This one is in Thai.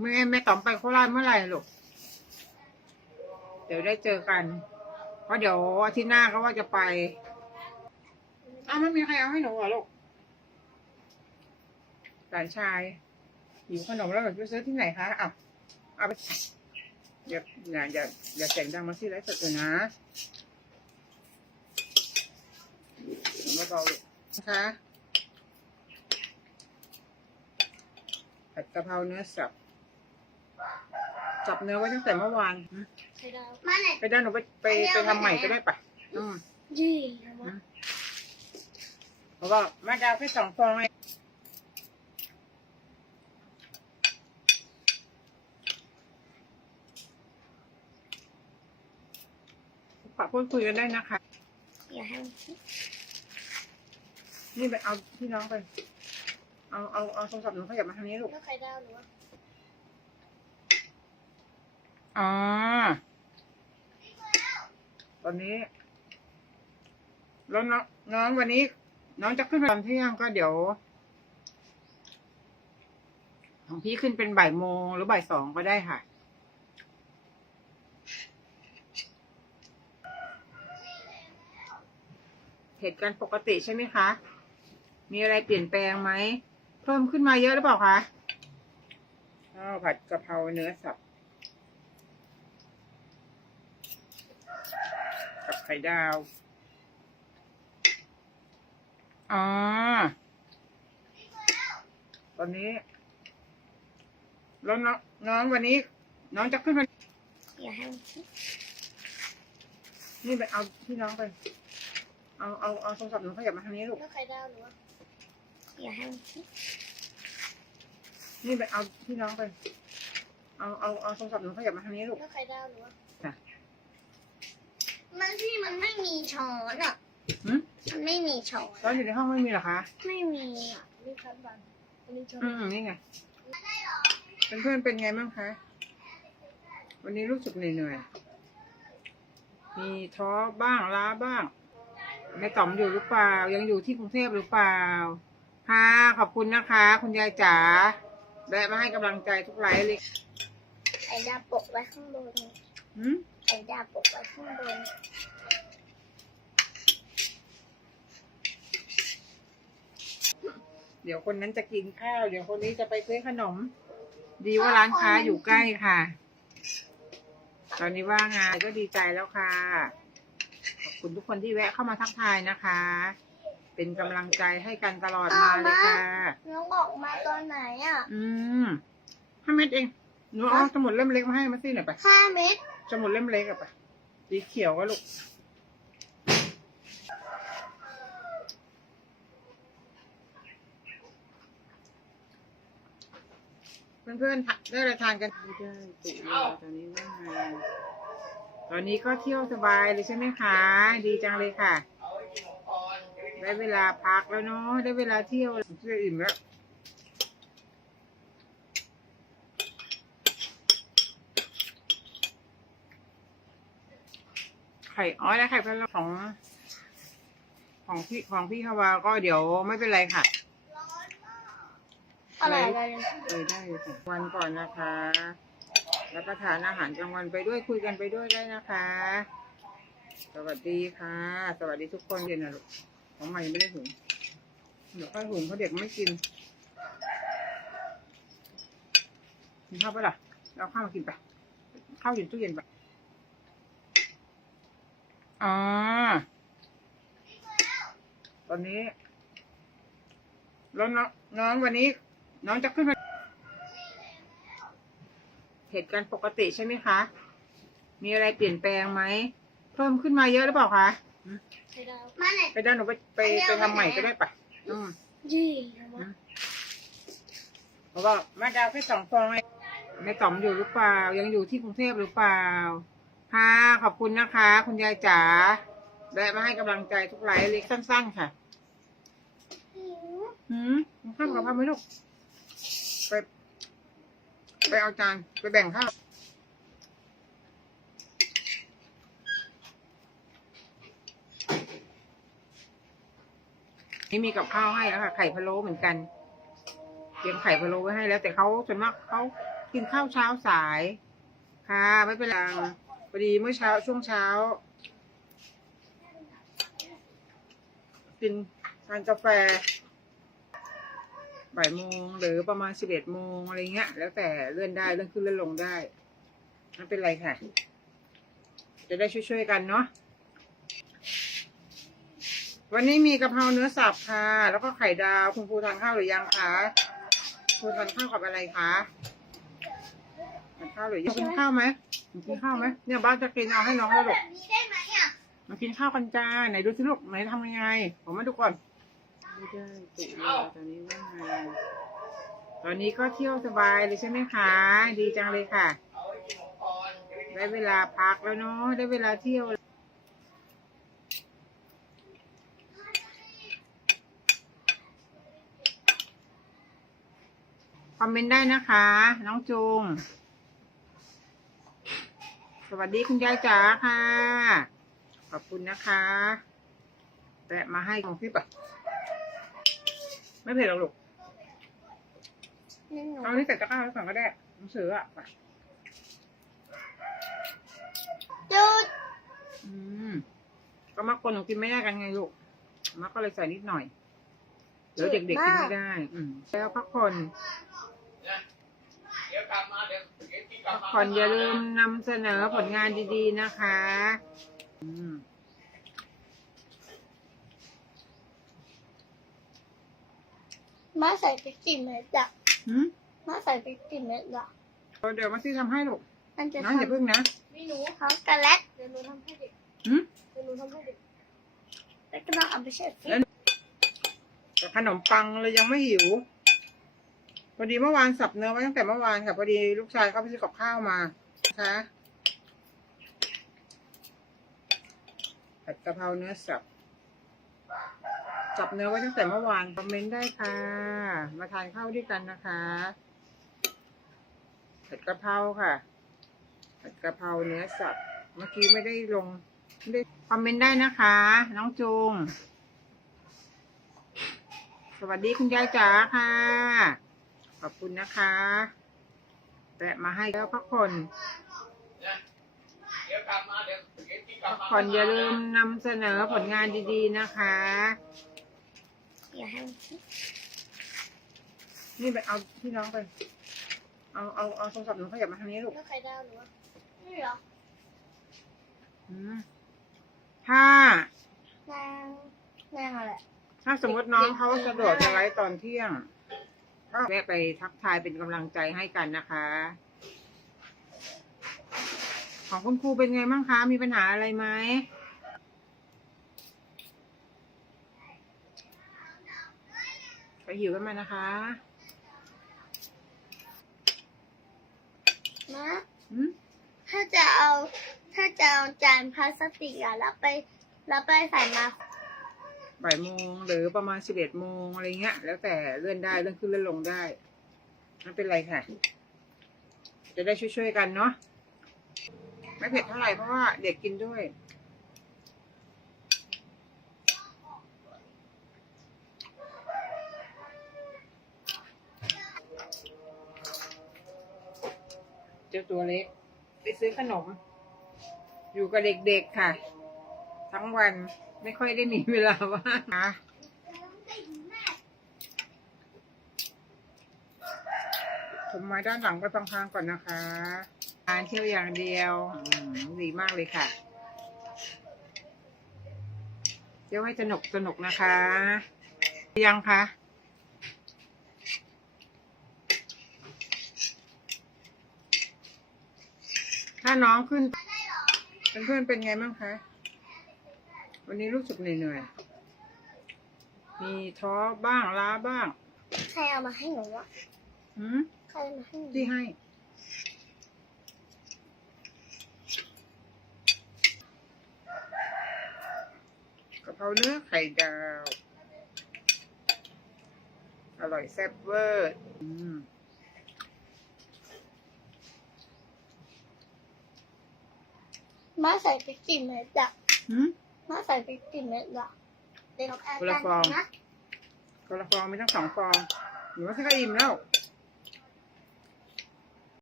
แม่แม่ต๋อมไปโคราชเมื่อไหร่ลูก เดี๋ยวได้เจอกัน เพราะเดี๋ยวอาทิตย์หน้าก็ว่าจะไป อ้าวไม่มีใครเอาให้หนูเหรอลูกหลานชายหิวขนมแล้วแบบจะซื้อที่ไหนคะอะเอาไปอย่าอย่าอย่าอย่าเสียงดังมาสิไร้สดเลยนะเบาๆลูกนะคะผัดกะเพราเนื้อสับ จับเนื้อไว้ตั้งแต่เมื่อวานไข่ดาวมาไหน ไปได้หนูไปไปไปทำใหม่ก็ได้ปะอืมยี่เพราะว่าแม่ดาวแค่สองฟองเองฝากพูดคุยกันได้นะคะ อย่าให้มันนี่ไปเอาพี่น้องไป เอาเอาเอาโทรศัพท์หนูขยับมาทางนี้ลูก แล้วไข่ดาวหรือว่า อ๋อ ตอนนี้แล้วน้องน้องวันนี้ น้องจะขึ้นตอนเที่ยงก็เดี๋ยว ของพี่ขึ้นเป็นบ่ายโมงหรือบ่ายสองก็ได้ค่ะ เหตุการณ์ปกติใช่ไหมคะ มีอะไรเปลี่ยนแปลงไหม เพิ่มขึ้นมาเยอะหรือเปล่าคะข้าวผัดกะเพราเนื้อสับ กับ ไข่ดาว อ๋อ ตอนนี้ แล้วน้องน้องวันนี้ น้องจะขึ้นมาอย่าให้มันนี่ไปเอาพี่น้องไป เอาเอาเอาโทรศัพท์หนูขยับมาทางนี้ลูกแล้วไข่ดาวหรือว่าอย่าให้มันนี่ไปเอาพี่น้องไป เอาเอาเอาโทรศัพท์หนูขยับมาทางนี้ลูกแล้วไข่ดาวหรือว่า มันที่มันไม่มีช้อนอะหืม มันไม่มีช้อนตอนอยู่ในห้องไม่มีเหรอคะ ไม่มีอะนี่คันบันอันนี้ชอบอืมนี่ไงเพื่อนๆเป็นไงบ้างคะ วันนี้รู้สึกเหนื่อยๆ มีท้อบ้างล้าบ้างแม่ต๋อมอยู่หรือเปล่า ยังอยู่ที่กรุงเทพหรือเปล่า ค่ะ ขอบคุณนะคะ คุณยายจ๋าแวะมาให้กำลังใจทุกไลฟ์เลยไข่ดาวโปะไว้ข้างบนหืม ไข่ดาวโปะไว้ข้างบนเดี๋ยวคนนั้นจะกินข้าว เดี๋ยวคนนี้จะไปซื้อขนม ดีว่าร้านค้าอยู่ใกล้ค่ะ ตอนนี้ว่างงานก็ดีใจแล้วค่ะ ขอบคุณทุกคนที่แวะเข้ามาทักทายนะคะ เป็นกำลังใจให้กันตลอดมาเลยค่ะน้องออกมาตอนไหนอะ อืมห้าเม็ดเองหนูเอาสมุดเล่มเล็กมาให้มาสิหน่อยไปห้าเม็ด สมุดเล่มเล็กอะไปสีเขียวก็ลูกเพื่อนๆได้อะไรทานกัน ไม่ได้ติดเลยตอนนี้ว่างงานตอนนี้ก็เที่ยวสบายเลยใช่ไหมคะ ดีจังเลยค่ะ ได้เวลาพักแล้วเนาะ ได้เวลาเที่ยวเที่ยวอิ่มแล้ว ไข่อ๋อแล้วไข่พะโล้ของ ของพี่ของพี่ฮาวาก็เดี๋ยวไม่เป็นไรค่ะอะไรอะไรเออได้เลยค่ะวันก่อนนะคะรับประทานอาหารกลางวันไปด้วยคุยกันไปด้วยได้นะคะ สวัสดีค่ะ สวัสดีทุกคนเย็นนะลูกของใหม่ไม่ได้หุงเดี๋ยวค่อยหุงเพราะเด็กไม่กินกินข้าวปะล่ะเราข้าวมากินไปข้าวอยู่ตู้เย็นไป อ๋อ ตอนนี้ แล้วน้องน้องวันนี้ น้องจะขึ้นมาเหตุการณ์ปกติใช่ไหมคะ มีอะไรเปลี่ยนแปลงไหม เพิ่มขึ้นมาเยอะหรือเปล่าคะไข่ดาวมาไหนไปได้หนูไปไปไปทำใหม่ก็ได้ปะอืมยี่เพราะว่าแม่ดาวแค่สองฟองเองแม่ต๋อมอยู่หรือเปล่า ยังอยู่ที่กรุงเทพหรือเปล่า ค่ะ ขอบคุณนะคะ คุณยายจ๋าแวะมาให้กำลังใจทุกไลฟ์เล็กสั้นๆค่ะหิวหืมข้าวกับข้าวไหมลูกไปไปเอาจานไปแบ่งข้าวนี่มีกับข้าวให้แล้วค่ะ ไข่พะโล้เหมือนกัน เตรียมไข่พะโล้ไว้ให้แล้ว แต่เขาส่วนมากเขากินข้าวเช้าสาย ค่ะ ไม่เป็นไร พอดีเมื่อเช้าช่วงเช้า กินทานกาแฟบ่ายโมงหรือประมาณสิบเอ็ดโมงอะไรเงี้ย แล้วแต่เลื่อนได้เลื่อนขึ้นเลื่อนลงได้ไม่เป็นไรค่ะ จะได้ช่วยๆกันเนาะวันนี้มีกะเพราเนื้อสับค่ะ แล้วก็ไข่ดาว คุณครูทานข้าวหรือยังคะครูทานข้าวกับอะไรคะ ข้าวหรือยังกินข้าวไหมกินข้าวไหมเนี่ยบ้านจะกินเอาให้น้องแล้วลูกแบบนี้ได้ไหมอะมากินข้าวกันจ้าไหนดูสิลูกไหนทำยังไงผมมาดูก่อนไม่ได้ตุลาตอนนี้ว่างงานตอนนี้ก็เที่ยวสบายเลยใช่ไหมคะ ดีจังเลยค่ะ ได้เวลาพักแล้วเนาะได้เวลาเที่ยวคอมเมนต์ได้นะคะ น้องจุง สวัสดีคุณยายจ๋าค่ะ ขอบคุณนะคะแวะมาให้ของพี่ปะไม่เผ็ดหรอกลูกนี่หนูเอาที่ใส่ตะกร้าไว้ก่อนก็ได้หนังสืออะไปจุดอืมก็มักคนหนูกินไม่ได้กันไงลูกมักก็เลยใส่นิดหน่อยเดี๋ยวเด็กๆกินไม่ได้ อืมแล้วพักผ่อน พักผ่อนอย่าลืมนำเสนอผลงานดี ๆ นะคะอืมมาใส่ไปกี่เม็ดอะหืมมาใส่ไปกี่เม็ดอะเดี๋ยวมาซี่ทำให้ลูกมันจะน้องอย่าทำพึ่งนะไม่หนูเขากระเล็ดเดี๋ยวหนูทำให้เด็กหืมเดี๋ยวหนูทำให้เด็กแล้วก็ต้องเอาไปเช็ดแล้วแต่ขนมปังเลยยังไม่หิว พอดีเมื่อวานสับเนื้อไว้ตั้งแต่เมื่อวานค่ะพอดีลูกชายเขาไปซื้อกับข้าวมานะคะผัดกะเพราเนื้อสับสับเนื้อไว้ตั้งแต่เมื่อวานคอมเมนต์ได้ค่ะ มาทานข้าวด้วยกันนะคะผัดกะเพราค่ะผัดกะเพราเนื้อสับเมื่อกี้ไม่ได้ลงไม่ได้คอมเมนต์ได้นะคะ น้องจุงสวัสดีคุณยายจ๋าค่ะ ขอบคุณนะคะแวะมาให้แล้วพักผ่อนพักผ่อนอย่าลืมนำเสนอผลงานดีๆนะคะอย่าให้มันนี่ไปเอาพี่น้องไป เอาเอาเอาโทรศัพท์หนูขยับมาทางนี้ลูกแล้วไข่ดาวหนูอะนี่เหรออืมถ้านางนางอะไรถ้าสมมติน้องเขาสะดวกจะไลฟ์ตอนเที่ยง ก็แวะไปทักทายเป็นกำลังใจให้กันนะคะ ของคุณครูเป็นไงบ้างคะ มีปัญหาอะไรไหมไปหิวกันมานะคะมาอืมถ้าจะเอา ถ้าจะเอาจานพลาสติกอะแล้วไป แล้วไปใส่มา บ่ายโมงหรือประมาณสิบเอ็ดโมงอะไรเงี้ย แล้วแต่เลื่อนได้เลื่อนขึ้นเลื่อนลงได้ไม่เป็นไรค่ะ จะได้ช่วยๆกันเนาะไม่เผ็ดเท่าไหร่เพราะว่าเด็กกินด้วยเจ้าตัวเล็ก ไปซื้อขนม อยู่กับเด็กๆค่ะ ทั้งวันไม่ค่อยได้มีเวลาว่างนะผมมาด้านหลังไปฟังทางก่อนนะคะทานเที่ยวอย่างเดียวดีมากเลยค่ะเที่ยวให้สนุกสนุกนะคะ ยังคะถ้าน้องขึ้นเพื่อนเป็นไงบ้างคะ วันนี้รู้สึกเหนื่อยๆ มีท้อบ้างล้าบ้างใครเอามาให้หนูอะหืมใครเอามาให้หนูที่ให้ กะเพราเนื้อไข่ดาว อร่อยแซ่บเวอร์อืมมาใส่ไปกี่เม็ดอะหืม มาใส่ไปกี่เม็ดอะเดี๋ยวเราแอดคนละกันฟอง นะ คนละฟองมีทั้งสองฟองหนูว่าถ้าก็อิ่มแล้ว